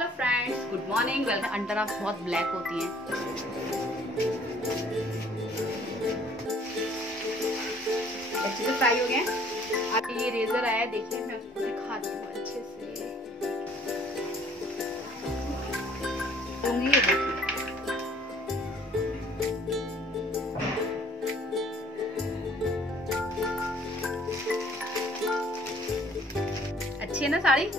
Hello friends, good morning. Welcome. Under arms बहुत black होती हैं। अच्छे से फ्राई हो गए। अब ये रेजर आया, देखिए मैं आपको दिखाती हूँ अच्छे से। ये देखिए, अच्छी है ना साड़ी।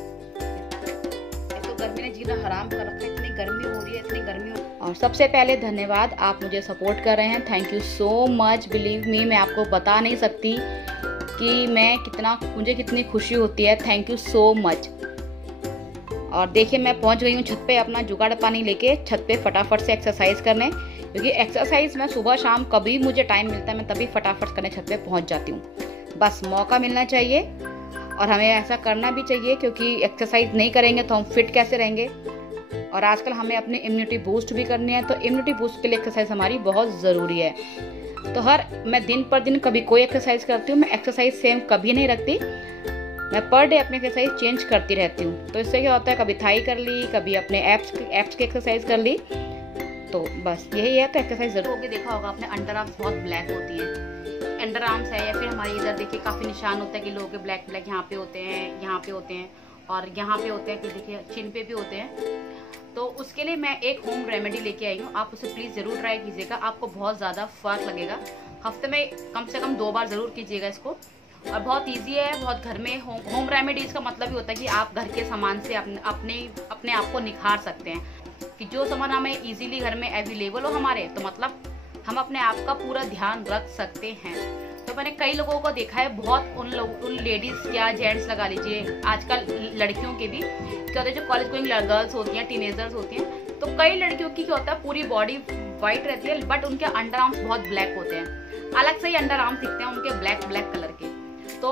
तो गर्मी ने जीना हराम कर रखा है, इतनी गर्मी हो रही है, इतनी गर्मी हो। और सबसे पहले धन्यवाद, आप मुझे सपोर्ट कर रहे हैं। Thank you so much. Believe me, मैं आपको बता नहीं सकती कि मुझे कितनी खुशी होती है। Thank you so much. और देखिए मैं पहुंच गई हूँ छत पे, अपना जुगाड़ पानी लेके छत पे फटाफट से एक्सरसाइज करने, क्योंकि एक्सरसाइज मैं सुबह शाम कभी मुझे टाइम मिलता है, मैं तभी फटाफट करने छत पे पहुंच जाती हूँ। बस मौका मिलना चाहिए और हमें ऐसा करना भी चाहिए, क्योंकि एक्सरसाइज नहीं करेंगे तो हम फिट कैसे रहेंगे। और आजकल हमें अपनी इम्यूनिटी बूस्ट भी करनी है, तो इम्यूनिटी बूस्ट के लिए एक्सरसाइज हमारी बहुत ज़रूरी है। तो मैं दिन पर दिन कभी कोई एक्सरसाइज करती हूँ, मैं एक्सरसाइज सेम कभी नहीं रखती। मैं पर डे अपनी एक्सरसाइज चेंज करती रहती हूँ। तो इससे क्या होता है, कभी थाई कर ली, कभी अपने एप्स की एक्सरसाइज कर ली। तो बस यही है। तो एक्सरसाइज जरूर होगी। देखा होगा आपने, अंडर आर्म्स बहुत ब्लैक होती हैं। अंडर आर्म्स है या फिर हमारे इधर देखिए काफ़ी निशान होता है कि लोगों के ब्लैक ब्लैक यहाँ पे होते हैं, यहाँ पे होते हैं और यहाँ पे होते हैं, कि देखिए चिन पे भी होते हैं। तो उसके लिए मैं एक होम रेमेडी लेके आई हूँ। आप उसे प्लीज़ ज़रूर ट्राई कीजिएगा, आपको बहुत ज़्यादा फर्क लगेगा। हफ्ते में कम से कम 2 बार ज़रूर कीजिएगा इसको। और बहुत इजी है, बहुत घर में होम रेमेडीज़ का मतलब ही होता है कि आप घर के सामान से अपने आप को निखार सकते हैं, कि जो सामान हमें इजीली घर में अवेलेबल हो हमारे, तो मतलब हम अपने आप का पूरा ध्यान रख सकते हैं। तो मैंने कई लोगों को देखा है, बहुत उन लेडीज या जेंट्स लगा लीजिए, आजकल लड़कियों के भी क्या होता है, जो कॉलेज गोइंग गर्ल्स होती हैं, टीनेजर्स होती हैं, तो कई लड़कियों की क्या होता है, पूरी बॉडी व्हाइट रहती है बट उनके अंडर आर्म्स बहुत ब्लैक होते हैं। अलग से ही अंडर आर्म्स दिखते हैं उनके ब्लैक कलर के। तो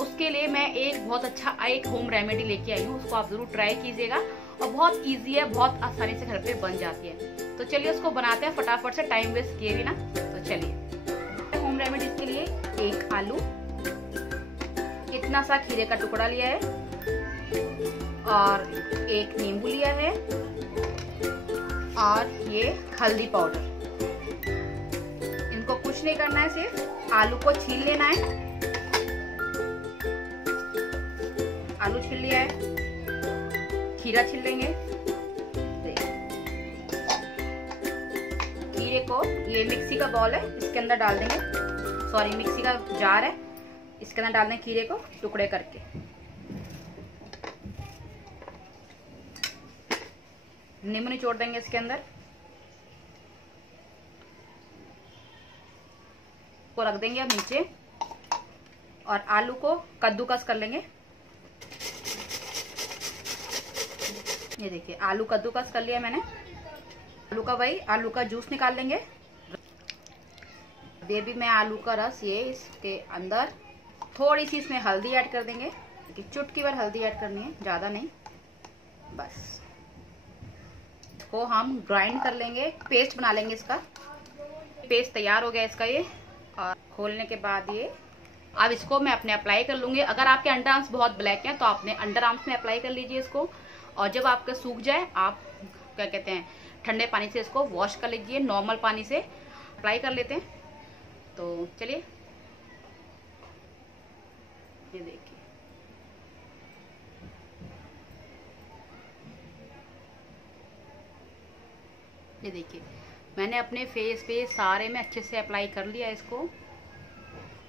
उसके लिए मैं एक बहुत अच्छा होम रेमेडी लेके आई हूँ, उसको आप जरूर ट्राई कीजिएगा। और बहुत ईजी है, बहुत आसानी से घर पे बन जाती है। तो चलिए उसको बनाते हैं फटाफट से, टाइम वेस्ट किए भी ना। तो चलिए, होम रेमेडीज के लिए 1 आलू, इतना सा खीरे का टुकड़ा लिया है और 1 नींबू लिया है और ये हल्दी पाउडर। इनको कुछ नहीं करना है, सिर्फ आलू को छील लेना है। आलू छील लिया है, खीरा छील लेंगे। खीरे को, ये मिक्सी का बॉल है, इसके अंदर डाल देंगे। सॉरी, मिक्सी का जार है, इसके अंदर डाल देंगे खीरे को टुकड़े करके। नींबू निचोड़ देंगे इसके अंदर, को रख देंगे अब नीचे। और आलू को कद्दूकस कर लेंगे। ये देखिए, आलू कद्दूकस कर लिया मैंने। आलू का जूस निकाल लेंगे। दे भी मैं आलू का रस, ये इसके अंदर थोड़ी सी इसमें हल्दी ऐड कर देंगे। चुटकी भर हल्दी ऐड करनी है, ज्यादा नहीं। बस इसको हम ग्राइंड कर लेंगे, पेस्ट बना लेंगे इसका। पेस्ट तैयार हो गया इसका ये। और खोलने के बाद ये अब इसको मैं अपने अप्लाई कर लूंगी। अगर आपके अंडर आर्म्स बहुत ब्लैक हैं तो अपने अंडर आर्म्स में अप्लाई कर लीजिए इसको। और जब आपका सूख जाए, आप क्या कहते हैं, ठंडे पानी से इसको वॉश कर लीजिए। नॉर्मल पानी से अप्लाई कर लेते हैं। तो चलिए, ये देखिए, ये देखिए मैंने अपने फेस पे सारे में अच्छे से अप्लाई कर लिया इसको।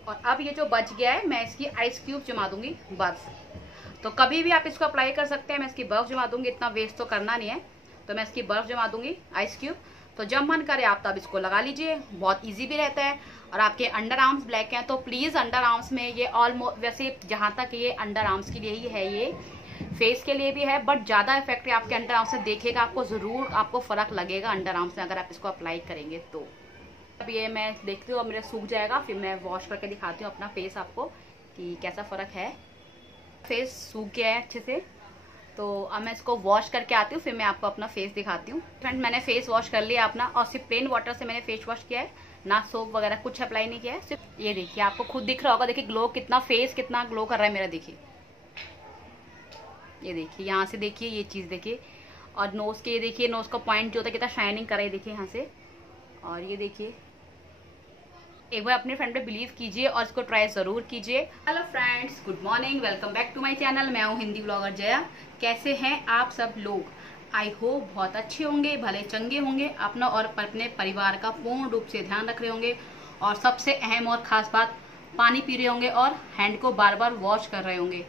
और अब ये जो बच गया है, मैं इसकी आइस क्यूब जमा दूंगी, बर्फ। तो कभी भी आप इसको अप्लाई कर सकते हैं। मैं इसकी बर्फ जमा दूंगी, इतना वेस्ट तो करना नहीं है, तो मैं इसकी बर्फ जमा दूंगी, आइस क्यूब। तो जब मन करे आप तब इसको लगा लीजिए, बहुत इजी भी रहता है। और आपके अंडर आर्म्स ब्लैक हैं तो प्लीज़ अंडर आर्म्स में ये ऑलमोस्ट, वैसे जहाँ तक ये अंडर आर्म्स के लिए ही है, ये फेस के लिए भी है, बट ज़्यादा इफेक्ट आपके अंडर आर्म्स से देखेगा, आपको ज़रूर आपको फ़र्क लगेगा अंडर आर्म्स में, अगर आप इसको अप्लाई करेंगे तो। अब ये मैं देखती हूँ, अब मेरा सूख जाएगा, फिर मैं वॉश करके दिखाती हूँ अपना फेस आपको कि कैसा फ़र्क है। फेस सूख गया है अच्छे से, तो अब मैं इसको वॉश करके आती हूँ, फिर मैं आपको अपना फेस दिखाती हूँ। फ्रेंड, मैंने फेस वॉश कर लिया अपना, और सिर्फ प्लेन वाटर से मैंने फेस वॉश किया है, ना सोप वगैरह कुछ अप्लाई नहीं किया है। सिर्फ ये देखिए, आपको खुद दिख रहा होगा, देखिए ग्लो कितना, फेस कितना ग्लो कर रहा है मेरा। देखिए, ये देखिए, यहाँ से देखिए, ये चीज़ देखिए, और नोज के देखिए, नोज का पॉइंट जो होता है कितना शाइनिंग कर रहा है, देखिए यहाँ से। और ये देखिए, एक बार अपने फ्रेंड पे बिलीव कीजिए और इसको ट्राई जरूर कीजिए। Hello friends, good morning, welcome back to my channel. मैं हूँ हिंदी ब्लॉगर जया। कैसे हैं आप सब लोग? आई होप बहुत अच्छे होंगे, भले चंगे होंगे, अपना और अपने परिवार का पूर्ण रूप से ध्यान रख रहे होंगे। और सबसे अहम और खास बात, पानी पी रहे होंगे और हैंड को बार बार वॉश कर रहे होंगे,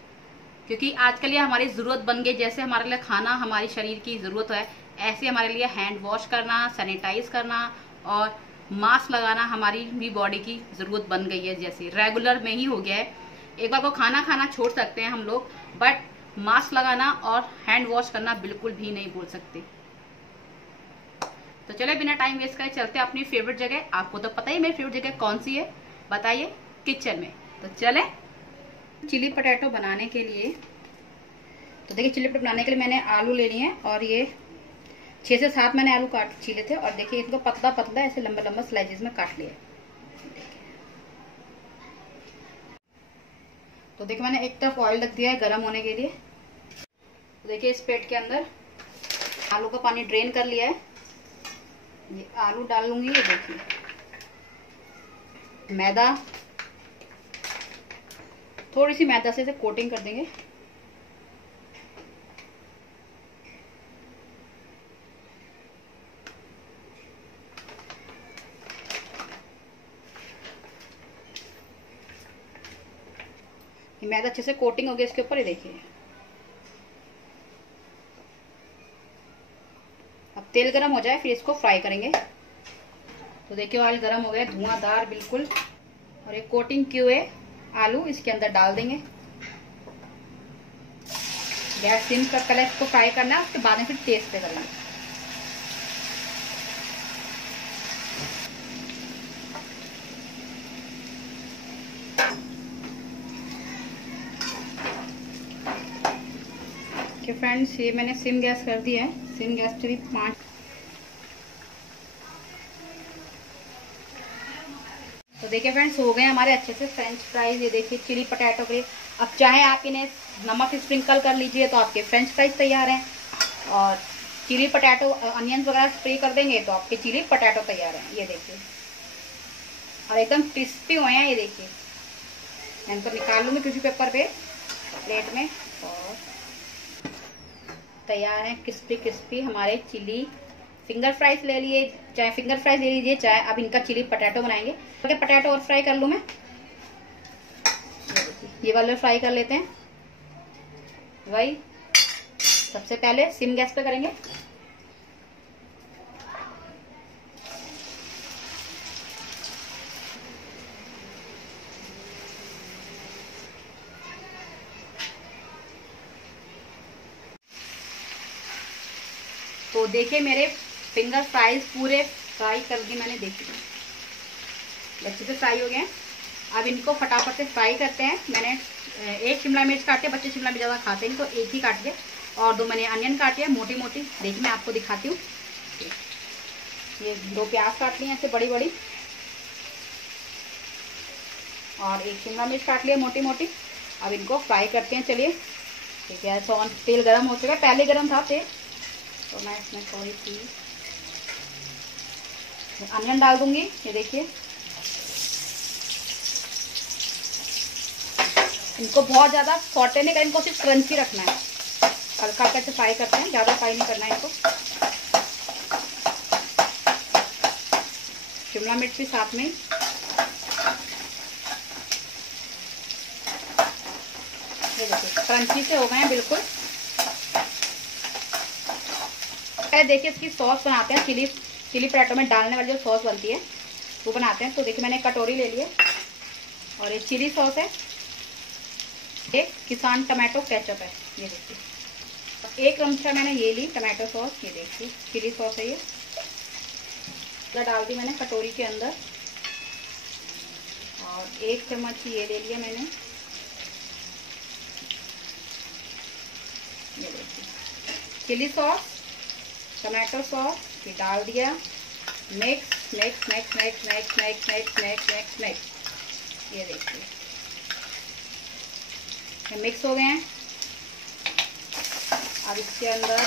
क्योंकि आजकल ये हमारी जरूरत बन गई। जैसे हमारे लिए खाना हमारी शरीर की जरूरत है, ऐसे हमारे लिए हैंड वॉश करना, सैनिटाइज करना और मास्क लगाना हमारी भी बॉडी की जरूरत बन गई है। जैसे रेगुलर में ही हो गया है। एक बार को खाना खाना छोड़ सकते हैं हम लोग, बट मास्क लगाना और हैंड वॉश करना बिल्कुल भी नहीं भूल सकते। तो चले बिना टाइम वेस्ट करे चलते हैं अपनी फेवरेट जगह। आपको तो पता ही मेरी फेवरेट जगह कौन सी है, बताइए, किचन में। तो चले। चिली पटेटो बनाने के लिए, तो देखिए चिली पटेटो बनाने के लिए मैंने आलू ले लिए हैं और ये 6 से 7 मैंने आलू काट छीले थे। और देखिए इनको पतला पतला ऐसे लंबा लंबा स्लाइसेस में काट लिया। तो देखिए मैंने एक तरफ ऑयल रख दिया है गर्म होने के लिए। तो देखिए इस प्लेट के अंदर आलू का पानी ड्रेन कर लिया है। ये आलू डाल लूंगी। ये देखिए मैदा, थोड़ी सी मैदा से इसे कोटिंग कर देंगे। ये मैदा अच्छे से कोटिंग हो गया इसके ऊपर। ये देखिए अब तेल गरम हो जाए फिर इसको फ्राई करेंगे। तो देखिए ऑयल गरम हो गया, धुआंधार बिल्कुल। और एक कोटिंग किए हुए आलू इसके अंदर डाल देंगे। गैस सिम कर पहले इसको फ्राई करना है, उसके बाद में फिर तेज पे करेंगे। कि फ्रेंड्स ये मैंने सिम गैस कर दिया है। सिम गैस पे भी 5। तो देखिए फ्रेंड्स हो गए हमारे अच्छे से फ्रेंच फ्राइज। ये देखिए चिली पटेटो के लिए अब चाहे आप इन्हें नमक स्प्रिंकल कर लीजिए तो आपके फ्रेंच फ्राइज तैयार हैं, और चिली पटेटो अनियंस वगैरह स्प्रे कर देंगे तो आपके चिली पटेटो तैयार हैं। ये देखिए और एकदम क्रिस्पी हुए हैं। ये देखिए मैं इनको निकाल लूंगी किसी पेपर पे, प्लेट में। और तैयार है क्रिस्पी क्रिस्पी हमारे चिली फिंगर फ्राइज। ले लिए, चाहे फिंगर फ्राइज ले लीजिए, चाहे अब इनका चिली पटेटो बनाएंगे। तो पटेटो और फ्राई कर लूं मैं। ये वाले फ्राई कर लेते हैं। वही सबसे पहले सिम गैस पे करेंगे। तो देखिए मेरे फिंगर फ्राइज पूरे फ्राई कर दिए मैंने। देखिए अच्छे से फ्राई हो गए हैं। अब इनको फटाफट से फ्राई करते हैं। मैंने एक शिमला मिर्च काटी है, बच्चे शिमला मिर्च ज़्यादा खाते हैं तो एक ही काटी है। और 2 मैंने अनियन काटी है मोटी मोटी। देखिए मैं आपको दिखाती हूँ। ये 2 प्याज काट ली हैं ऐसे बड़ी बड़ी, और एक शिमला मिर्च काट लिया मोटी मोटी। अब इनको फ्राई करते हैं। चलिए ठीक है। तो तेल गर्म हो चुका है, पहले गर्म था तेल। तो मैं इसमें थोड़ी सी अनियन डाल दूंगी। ये देखिए इनको बहुत ज्यादा सॉटे नहीं करना, इनको सिर्फ क्रंची रखना है। हल्का हल्का से फ्राई करते हैं, ज्यादा फ्राई नहीं करना है इनको। शिमला मिर्च भी साथ में। ये देखिए क्रंची से हो गए हैं बिल्कुल। देखिए इसकी सॉस बनाते हैं। चिली पटेटो में डालने वाली जो सॉस बनती है वो बनाते हैं। तो देखिए मैंने कटोरी ले ली है और ये चिली सॉस है, एक किसान टमाटो केचप है। ये देखिए 1 चमचा मैंने ये ली टमाटो सॉस। ये देखिए चिली सॉस है, ये डाल दी मैंने कटोरी के अंदर। और 1 चम्मच ये ले लिया मैंने। ये देखिए चिली सॉस, टमाटो सॉस ये डाल दिया। Mix mix mix mix mix mix mix mix mix mix. ये देखिए ये मिक्स हो गए हैं। अब इसके अंदर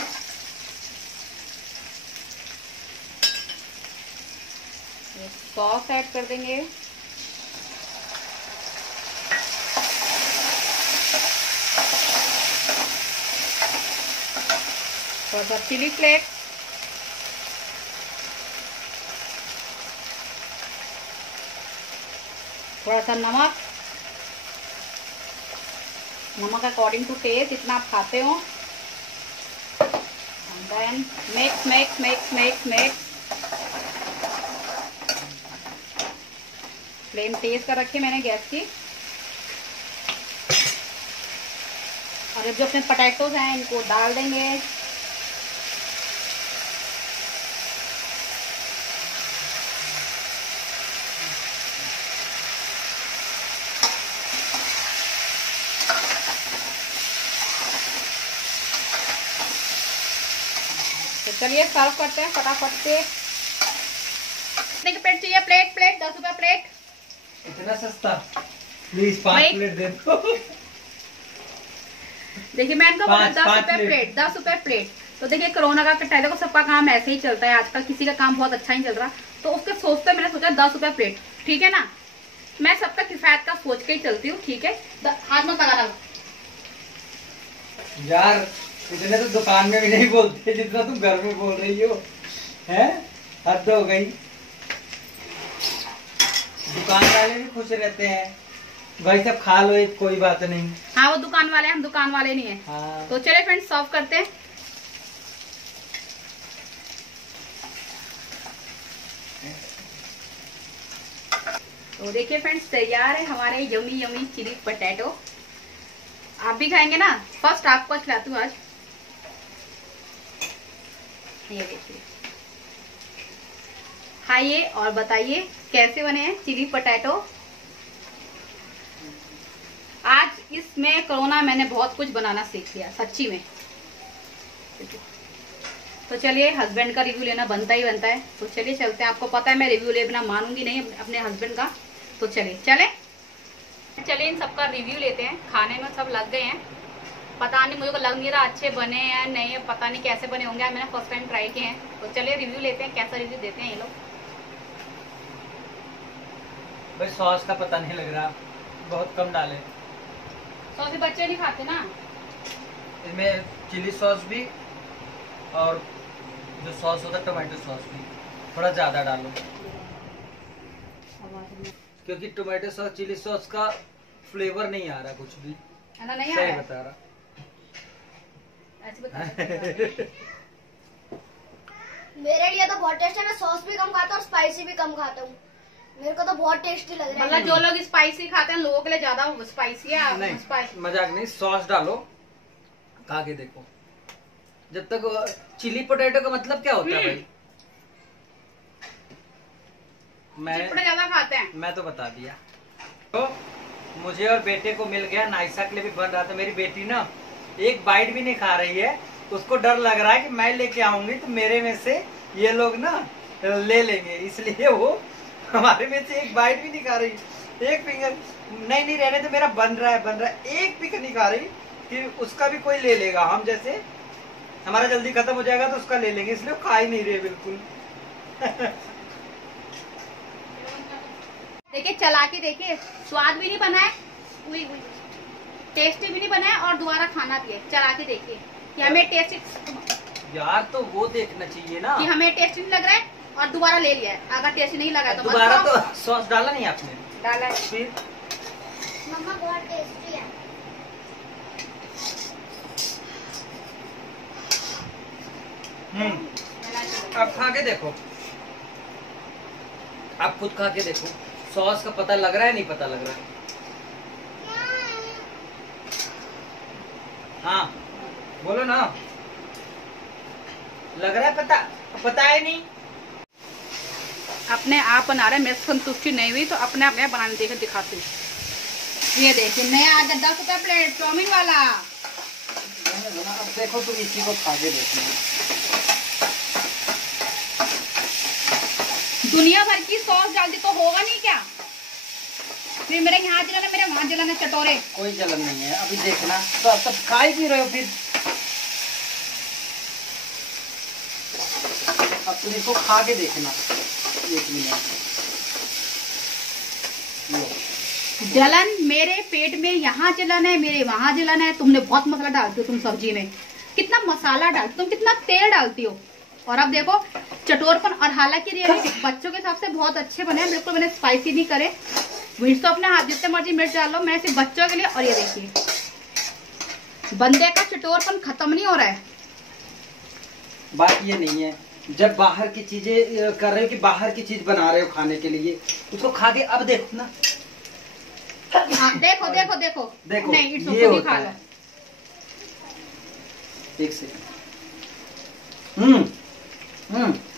सॉस ऐड कर देंगे। थोड़ा सा चिली फ्लेक्स, थोड़ा सा नमक, नमक अकॉर्डिंग टू टेस्ट, जितना आप खाते हो। And then mix mix mix mix mix. Flame तेज कर रखी है मैंने गैस की। और अब जो अपने पोटैटोज हैं इनको डाल देंगे। तो चलिए सर्व करते हैं फटाफट से। कितने की प्लेट चाहिए? प्लेट प्लेट 10 रुपए प्लेट। इतना सस्ता? प्लीज 5 प्लेट दे दो। देखिए मैं इनको 10 रुपए प्लेट, 10 रुपए प्लेट। तो देखिए कोरोना का टाइम, देखो सबका काम ऐसे ही चलता है आजकल, किसी का काम बहुत अच्छा ही चल रहा, तो उसके सोचते मैंने सोचा 10 रुपए प्लेट, ठीक है ना। मैं सबका किफायत का सोच के ही चलती हूँ, ठीक है। हाथ मत लगा यार, इतने तो दुकान में भी नहीं बोलते जितना तुम घर में बोल रही हो, हैं? हद हो गई। दुकान वाले भी खुश रहते हैं भाई, सब खा लो, एक कोई बात नहीं। हाँ वो दुकान वाले, हम दुकान वाले नहीं है। हाँ। तो चले फ्रेंड्स सर्व करते हैं। तो देखिए फ्रेंड्स तैयार है हमारे यमी यमी चिली पोटैटो। आप भी खाएंगे ना? फर्स्ट आपको खिलाती हूँ आज। ये देखिए, खाइए और बताइए कैसे बने हैं चिली पोटैटो। आज इसमें कोरोना मैंने बहुत कुछ बनाना सीख लिया सच्ची में। तो चलिए, हस्बैंड का रिव्यू लेना बनता ही बनता है। तो चलिए चलते हैं। आपको पता है मैं रिव्यू लेना मानूंगी नहीं अपने हस्बैंड का। तो चलिए इन सबका रिव्यू लेते हैं। खाने में सब लग गए हैं, पता नहीं, मुझे को लग नहीं रहा अच्छे बने हैं नहीं, पता नहीं कैसे बने होंगे, मैंने फर्स्ट टाइम ट्राई किए हैं। तो चलिए रिव्यू लेते हैं, कैसा रिव्यू देते हैं ये लोग। भाई सॉस का पता नहीं लग रहा, बहुत कम डाले। सॉस बच्चे नहीं खाते ना। इसमें चिली सॉस भी और जो सॉस होता है टोमेटो सॉस भी थोड़ा ज्यादा डालो, क्योंकि टोमेटो सॉस चिली सॉस का फ्लेवर नहीं आ रहा कुछ भी। नहीं सही बता रहा। मेरे लिए तो बहुत टेस्ट है। मैं सॉस भी कम खाता हूँ और स्पाइसी भी कम खाता हूँ। मेरे को तो बहुत टेस्टी लग रहा है। मतलब जो लोग स्पाइसी खाते हैं लोगों के लिए ज्यादा स्पाइसी है। नहीं, मजाक नहीं, सॉस डालो, खा के देखो। जब तक चिली पोटैटो का मतलब क्या होता है भाई? मैं ज्यादा खाते हैं। मैं तो बता दिया। तो मुझे और बेटे को मिल गया, नाइसा के लिए भी बन रहा था। मेरी बेटी ना एक बाइट भी नहीं खा रही है, उसको डर लग रहा है कि मैं लेके आऊंगी तो मेरे में से ये लोग ना ले लेंगे, इसलिए वो हमारे में से एक बाइट भी नहीं खा रही। एक फिंगर नहीं रहने तो मेरा बन रहा है, एक भी नहीं खा रही कि उसका भी कोई ले लेगा। हम जैसे हमारा जल्दी खत्म हो जाएगा तो उसका ले लेंगे, इसलिए वो खा ही नहीं रहे बिल्कुल। देखिए चला के देखिए, स्वाद भी नहीं बना है, टेस्टी भी नहीं बना है और दोबारा खाना भी है। चला के देखिए कि हमें टेस्टी, यार तो वो देखना चाहिए ना कि हमें टेस्टी नहीं लग रहा है और दोबारा ले लिया है। अगर टेस्टी नहीं लगा तो दोबारा तो सॉस डाला नहीं आपने? डाला है। फिर मम्मा बहुत टेस्टी है। आप खा के देखो, आप खुद खा के देखो, सॉस का पता लग रहा है नहीं पता लग रहा है? हाँ बोलो ना, लग रहा है पता है नहीं? अपने आप बना रहे, मेरे संतुष्टि नहीं हुई तो अपने आप बनाने देखे दिखाती हूँ। ये देखिए नया 10 रुपए प्लेट चाउमीन वाला। अब देखो तुम इसी को खा के देखना। दुनिया भर की सॉस डाल दी तो होगा नहीं क्या? फिर मेरे यहाँ जलाना, मेरे वहाँ जलाना, चटोरे। कोई जलन नहीं है, अभी देखना। तो अब तब खा ही नहीं रहे हो फिर? अब तुम इसको खा के देखना 1 मिनट। जलन मेरे पेट में, यहाँ जलन है, मेरे वहां जलन है। तुमने बहुत मसाला डालती हो तुम सब्जी में, कितना मसाला डालती हो तुम, कितना तेल डालती हो। और अब देखो चटोरपन। और हालांकि ये बच्चों के हिसाब से बहुत अच्छे बने हैं, बिल्कुल मैंने स्पाइसी नहीं करे। मिर्च तो अपने हाथ जितने मर्जी मिर्च डाल लो, मैं सिर्फ बच्चों के लिए। और ये देखिए बंदे का चटोरपन खत्म नहीं हो रहा है। बात ये नहीं है, जब बाहर की चीजें कर रहे हो कि बाहर की चीज बना रहे हो खाने के लिए, उसको खा के अब देखो ना। हाँ, देखो देखो देखो देखो नहीं, इट्स ये ओके, होता खा लो। है। एक सेकंड।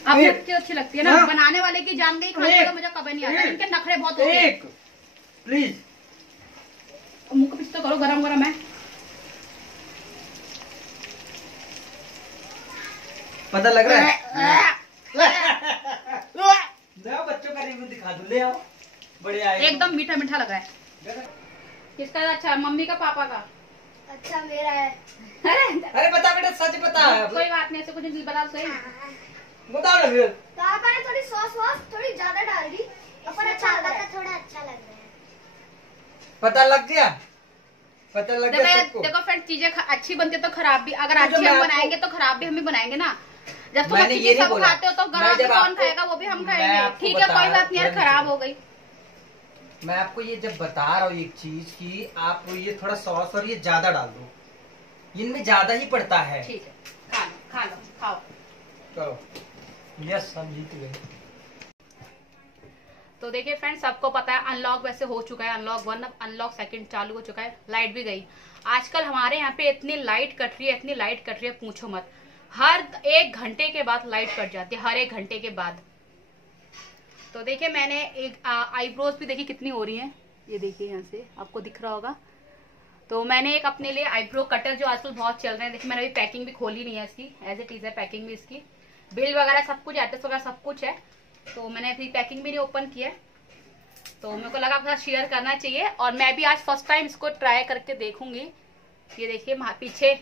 अब अच्छी लगती है ना। बनाने वाले की जान गई, खाने का मुझे कभी नहीं आता। इनके नखरे बहुत होते हैं। प्लीज मुंह को पिछ तो करो, गरम गरम है। पता लग रहा है। बच्चों का रिव्यू दिखा दो, ले आओ। बढ़िया है, एकदम मीठा मीठा लग रहा है। किसका अच्छा? मम्मी का, पापा का? अच्छा मेरा है। अरे बता बेटा, सच बता। कोई बात नहीं, ऐसे कुछ नहीं, बता सही। बताओ ना फिर। पापा ने थोड़ी सॉस वॉस थोड़ी ज्यादा डाल दी, अपन अच्छा लगा था, थोड़ा अच्छा लग रहा है। पता लग गया, पता लग गया सबको। देखो फ्रेंड, चीजें अच्छी बनती है तो खराब भी, अगर अच्छी हम बनाएंगे तो खराब भी हम ही बनाएंगे ना। जब तुम अच्छी चीज सब खाते हो तो गरम भी कौन खाएगा, वो भी हम खाएंगे। ठीक है, कोई बात नहीं यार, खराब हो गई। मैं आपको ये जब बता रहा हूँ एक चीज की, आप ये थोड़ा सॉस और ये ज्यादा डाल दो, इनमें ज्यादा ही पड़ता है। ठीक है, खा लो खा लो, खाओ। करो। यस, हम जीत गए। तो देखिए फ्रेंड्स, सबको पता है अनलॉक वैसे हो चुका है। अनलॉक 1, अब अनलॉक 2 चालू हो चुका है। लाइट भी गई। आजकल हमारे यहाँ पे इतनी लाइट कट रही है, इतनी लाइट कट रही है, पूछो मत। हर 1 घंटे के बाद लाइट कट जाती है, हर 1 घंटे के बाद। तो देखिए मैंने एक आईब्रोज भी देखी कितनी हो रही है। ये देखिए यहाँ से आपको दिख रहा होगा। तो मैंने एक अपने लिए आईब्रो कटर, जो आजकल बहुत चल रहे हैं, देखिए मैंने अभी पैकिंग भी खोली नहीं है इसकी, एज इट इज है पैकिंग भी इसकी। बिल वगैरह सब कुछ, एड्रेस वगैरह सब कुछ है। तो मैंने अभी पैकिंग भी नहीं ओपन किया, तो मेरे को लगा आपके साथ शेयर करना चाहिए। और मैं भी आज फर्स्ट टाइम इसको ट्राई करके देखूंगी। ये देखिए पीछे,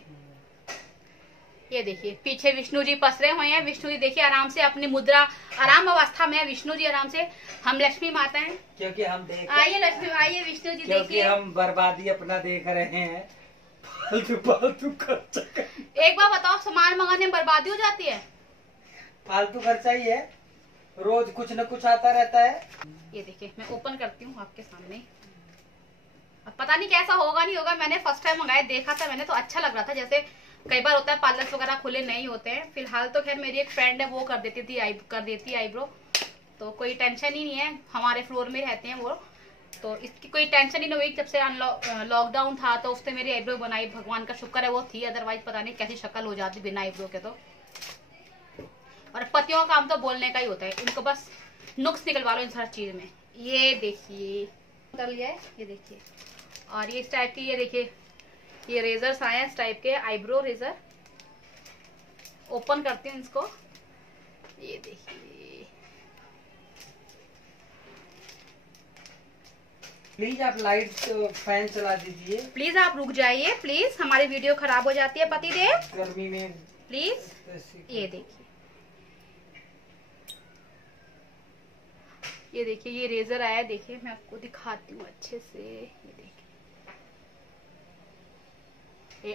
ये देखिए पीछे विष्णु जी पसरे हुए हैं। विष्णु जी देखिए आराम से अपनी मुद्रा, आराम अवस्था में है विष्णु जी आराम से। हम लक्ष्मी माता हैं, क्योंकि हम देख, आइए लक्ष्मी, आइए विष्णु जी क्योंकि देखिए। हम बर्बादी अपना देख रहे हैं, फालतू फालतू खर्चा। एक बार बताओ, सामान मंगाने में बर्बादी हो जाती है? फालतू खर्चा ही है, रोज कुछ न कुछ आता रहता है। ये देखिए मैं ओपन करती हूँ आपके सामने। अब पता नहीं कैसा होगा नहीं होगा, मैंने फर्स्ट टाइम मंगाया, देखा था मैंने तो अच्छा लग रहा था। जैसे कई बार होता है पार्लर वगैरह खुले नहीं होते हैं। फिलहाल तो खैर मेरी एक फ्रेंड है, वो कर देती आईब्रो, तो कोई टेंशन ही नहीं है। हमारे फ्लोर में रहते हैं वो, तो इसकी कोई टेंशन ही नहीं हुई। जब से लॉकडाउन था तो उससे मेरी आईब्रो बनाई, भगवान का शुक्र है वो थी, अदरवाइज पता नहीं कैसी शक्ल हो जाती बिना आईब्रो के। तो और पतियों का काम तो बोलने का ही होता है, इनको बस नुक्स निकलवा लो इन हर चीज में। ये देखिए कर लिया है, ये देखिए। और ये इस टाइप की, ये देखिए ये रेजर्स आए हैं इस टाइप के, आईब्रो रेजर। ओपन करती हूँ इसको, ये देखिए। प्लीज आप लाइट फैन चला दीजिए। प्लीज आप रुक जाइए प्लीज, हमारी वीडियो खराब हो जाती है पति देव, गर्मी में प्लीज। ये देखिए, ये देखिए ये रेजर आया, देखिए मैं आपको दिखाती हूँ अच्छे से। ये देखिए,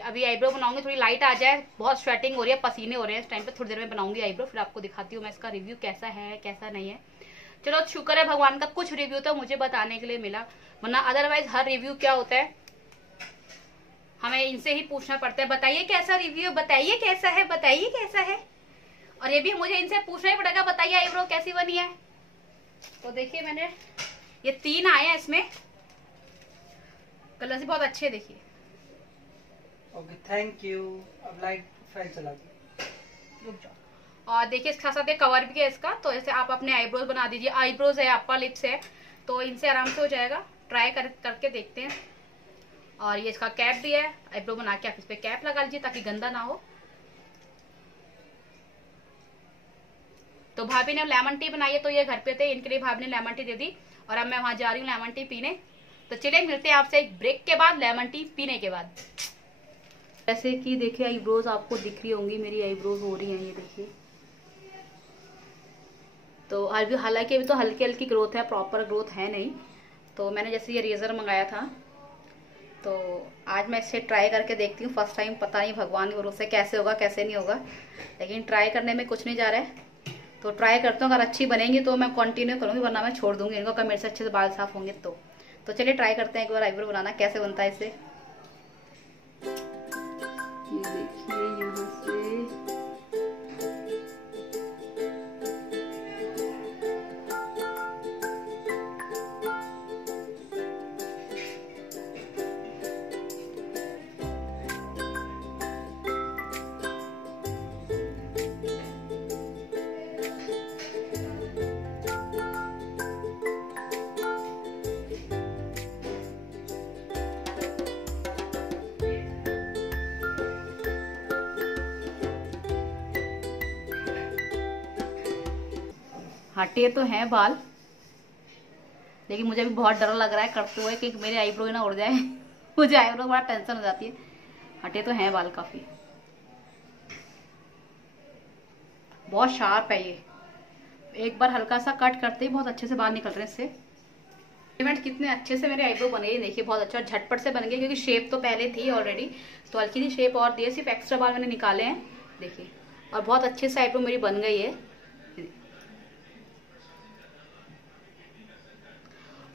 अभी आईब्रो बनाऊंगी, थोड़ी लाइट आ जाए, बहुत स्वेटिंग हो रही है, पसीने हो रहे हैं इस टाइम पे। थोड़ी देर में बनाऊंगी आईब्रो, फिर आपको दिखाती हूँ मैं इसका रिव्यू कैसा है कैसा नहीं है। चलो शुक्र है भगवान का, कुछ रिव्यू तो मुझे बताने के लिए मिला, वरना अदरवाइज हर रिव्यू क्या होता है, हमें इनसे ही पूछना पड़ता है, बताइए कैसा रिव्यू, बताइए कैसा है, बताइए कैसा है। और ये भी मुझे इनसे पूछना ही पड़ेगा, बताइए आईब्रो कैसी बनी है। तो देखिए मैंने ये 3 आए हैं, इसमें कलर से बहुत अच्छे, देखिए। Okay thank you. अब लाइट फैन चला दो, रुक जाओ। और देखिए इसके साथ कवर भी है इसका, तो ऐसे आप अपने आईब्रोज बना दीजिए। आईब्रोज है, अपर लिप्स है, तो इनसे आराम से हो जाएगा। ट्राई करके देखते हैं। और ये इसका कैप भी है, आईब्रो बना के आप इस पे कैप लगा लीजिए ताकि गंदा ना हो। तो भाभी ने लेमन टी बनाई है, तो ये घर पे थे, इनके लिए भाभी ने लेमन टी दे दी, और अब मैं वहां जा रही हूँ लेमन टी पीने। तो चलिए मिलते हैं आपसे एक ब्रेक के बाद, लेमन टी पीने के बाद। जैसे कि देखिए आईब्रोज आपको दिख रही होंगी, मेरी आईब्रोज हो रही हैं, ये देखिए। तो अभी हालांकि अभी तो हल्की हल्की ग्रोथ है, प्रॉपर ग्रोथ है नहीं। तो मैंने जैसे ये रेज़र मंगाया था, तो आज मैं इसे ट्राई करके देखती हूँ। फर्स्ट टाइम, पता नहीं भगवान के भरोसे कैसे होगा कैसे नहीं होगा, लेकिन ट्राई करने में कुछ नहीं जा रहा है। तो ट्राई करता हूँ, अगर अच्छी बनेंगी तो मैं कंटिन्यू करूँगी, वरना मैं छोड़ दूँगी इनको, अगर मेरे से अच्छे से बाल साफ होंगे तो चलिए ट्राई करते हैं एक बार आईब्रो बनाना कैसे बनता है इसे। ये देखिए यहाँ से हटे तो हैं बाल, लेकिन मुझे भी बहुत डर लग रहा है करते हुए कि मेरे आईब्रो ना उड़ जाए। मुझे आईब्रो बड़ा टेंशन हो जाती है। हटे तो हैं बाल काफी, बहुत शार्प है ये। एक बार हल्का सा कट करते ही बहुत अच्छे से बाल निकल रहे हैं इससे। इवेंट कितने अच्छे से मेरे आईब्रो बन गए, देखिए बहुत अच्छा झटपट से बन गए, क्योंकि शेप तो पहले थी ऑलरेडी, तो हल्की सी शेप और दिए, सिर्फ एक्स्ट्रा बाल मैंने निकाले हैं देखिए, और बहुत अच्छे से आईब्रो मेरी बन गई है।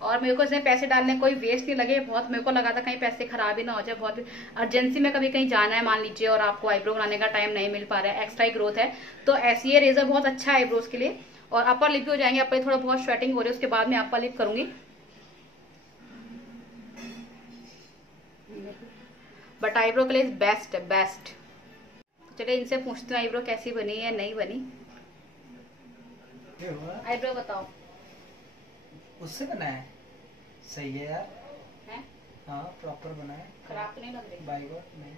और मेरे को इसमें पैसे डालने कोई वेस्ट नहीं लगे। बहुत मेरे को लगा था कहीं पैसे खराब ही ना हो जाए, बहुत अर्जेंसी में कभी कहीं जाना है मान लीजिए, और आपको आईब्रो बनाने का टाइम नहीं मिल पा रहा है, एक्स्ट्रा ही ग्रोथ है, तो ऐसी ये रेजर बहुत अच्छा है आईब्रोज के लिए। और अपर लिप भी हो जाएंगे, अपर थोड़ा बहुत स्वेटिंग हो रही है, उसके बाद मैं अपर लिप करूंगी। बट आईब्रो के लिए बेस्ट है, बेस्ट। चलिए इनसे पूछते हैं आईब्रो कैसी बनी है नहीं बनी। आईब्रो बताओ। उससे बना है, सही है यार, है? हाँ प्रॉपर बना है, खराब तो नहीं लग रही? बाय गॉड नहीं।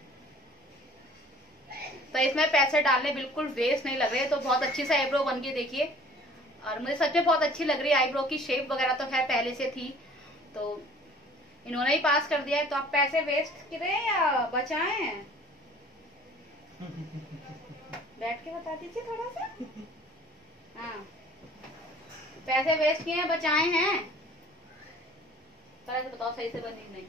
तो इसमें पैसे डालने बिल्कुल वेस्ट नहीं लग रहे, तो बहुत अच्छी से आईब्रो बन गई देखिए। और मुझे सच में बहुत अच्छी लग रही है आईब्रो की शेप वगैरह, तो खैर पहले से थी, तो इन्होंने ही पास कर दिया है। तो आप पैसे वेस्ट करें या बचाएं? बैठ के बता दीजिए थोड़ा सा। हाँ, पैसे वेस्ट किए हैं बचाए हैं? पहले बताओ सही से बनी नहीं?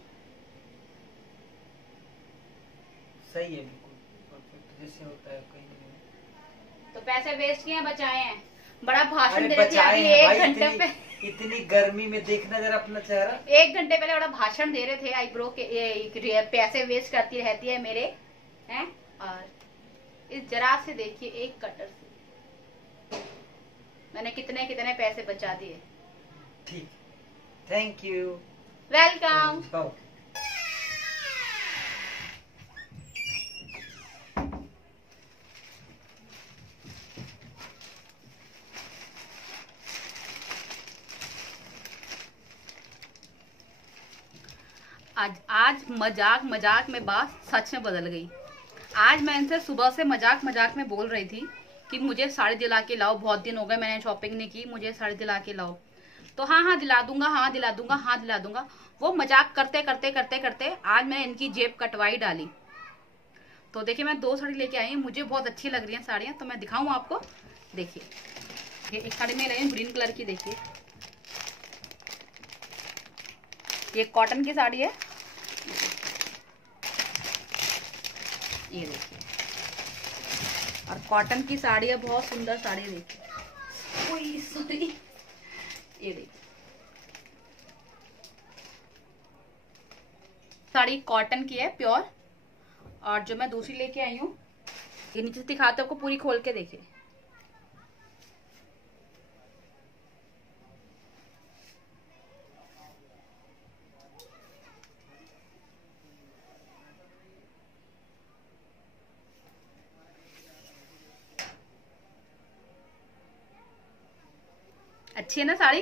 सही है, बिल्कुल परफेक्ट जैसे होता है, कहीं नहीं। तो पैसे वेस्ट किए हैं बचाए हैं? बड़ा भाषण दे रहे थे अभी 1 घंटे पे, इतनी गर्मी में देखना जरा अपना चेहरा। 1 घंटे पहले बड़ा भाषण दे रहे थे आईब्रो के, पैसे वेस्ट करती रहती है मेरे हैं। और इस जरा से देखिए, एक कटर से मैंने कितने कितने पैसे बचा दिए। ठीक, थैंक यू, वेलकम। आज मजाक मजाक में बात सच में बदल गई। आज मैं इनसे सुबह से मजाक मजाक में बोल रही थी कि मुझे साड़ी दिला के लाओ, बहुत दिन हो गए मैंने शॉपिंग नहीं की, मुझे साड़ी दिला के लाओ। तो हाँ दिला दूंगा, हाँ दिला दूंगा, हाँ दिला दूंगा। वो मजाक करते करते करते करते आज मैंने इनकी जेब कटवाई डाली। तो देखिए मैं 2 साड़ी लेके आई हूँ, मुझे बहुत अच्छी लग रही हैं साड़ियाँ, तो मैं दिखाऊँ आपको। देखिए ये एक साड़ी में लाई हूँ ग्रीन कलर की, देखिए ये कॉटन की साड़ी है, ये देखिए, और कॉटन की साड़ी है, बहुत सुंदर साड़ी है देखिए। ओए सॉरी, ये देखिए साड़ी कॉटन की है प्योर। और जो मैं दूसरी लेके आई हूँ, ये नीचे से दिखाते आपको, पूरी खोल के देखिए। अच्छी है ना साड़ी?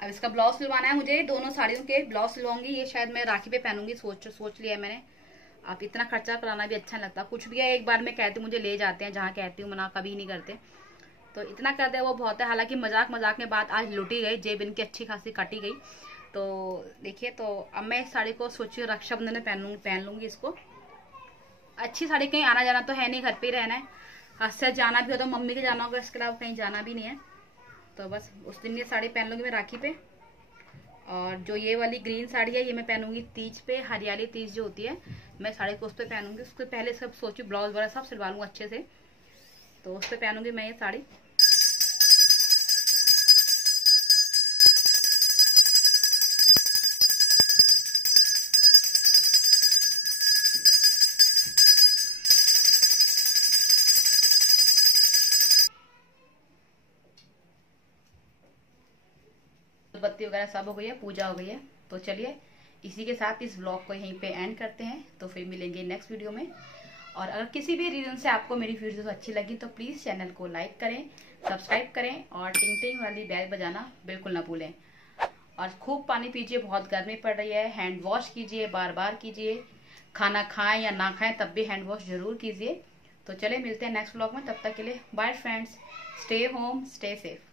अब इसका ब्लाउज सिलवाना है मुझे, दोनों साड़ियों के ब्लाउज सिलवाऊंगी। ये शायद मैं राखी पे पहनूंगी, सोच लिया है मैंने। आप इतना खर्चा कराना भी अच्छा लगता, कुछ भी है एक बार मैं कहती हूँ मुझे ले जाते हैं, जहाँ कहती हूँ मना कभी नहीं करते, तो इतना कर दे वो बहुत है। हालांकि मजाक मजाक में बात आज लुटी गई, जेब इनकी अच्छी खासी काटी गई। तो देखिए, तो अब मैं इस साड़ी को सोची रक्षाबंधन में पहन लूंगी इसको। अच्छी साड़ी, कहीं आना जाना तो है नहीं, घर पे ही रहना है, आज से जाना भी हो तो मम्मी के जाना होगा, इसके अलावा कहीं जाना भी नहीं है। तो बस उस दिन ये साड़ी पहन लूंगी मैं राखी पे। और जो ये वाली ग्रीन साड़ी है ये मैं पहनूंगी तीज पे, हरियाली तीज जो होती है, मैं साड़ी को उस पर पहनूंगी। उसके पहले सब सोचू ब्लाउज वगैरह सब सिलवा लूँ अच्छे से, तो उस पर पहनूंगी मैं ये साड़ी। बत्ती वगैरह सब हो गई है, पूजा हो गई है। तो चलिए इसी के साथ इस व्लॉग को यहीं पे एंड करते हैं। तो फिर मिलेंगे नेक्स्ट वीडियो में। और अगर किसी भी रीजन से आपको मेरी वीडियो अच्छी लगी तो प्लीज चैनल को लाइक करें, सब्सक्राइब करें और टिंग टिंग वाली बेल बजाना बिल्कुल ना भूलें। और खूब पानी पीजिए, बहुत गर्मी पड़ रही है। हैंड वॉश कीजिए, बार बार कीजिए। खाना खाएं या ना खाएं तब भी हैंड वॉश जरूर कीजिए। तो चले मिलते हैं नेक्स्ट व्लॉग में, तब तक के लिए bye friends, stay home stay safe.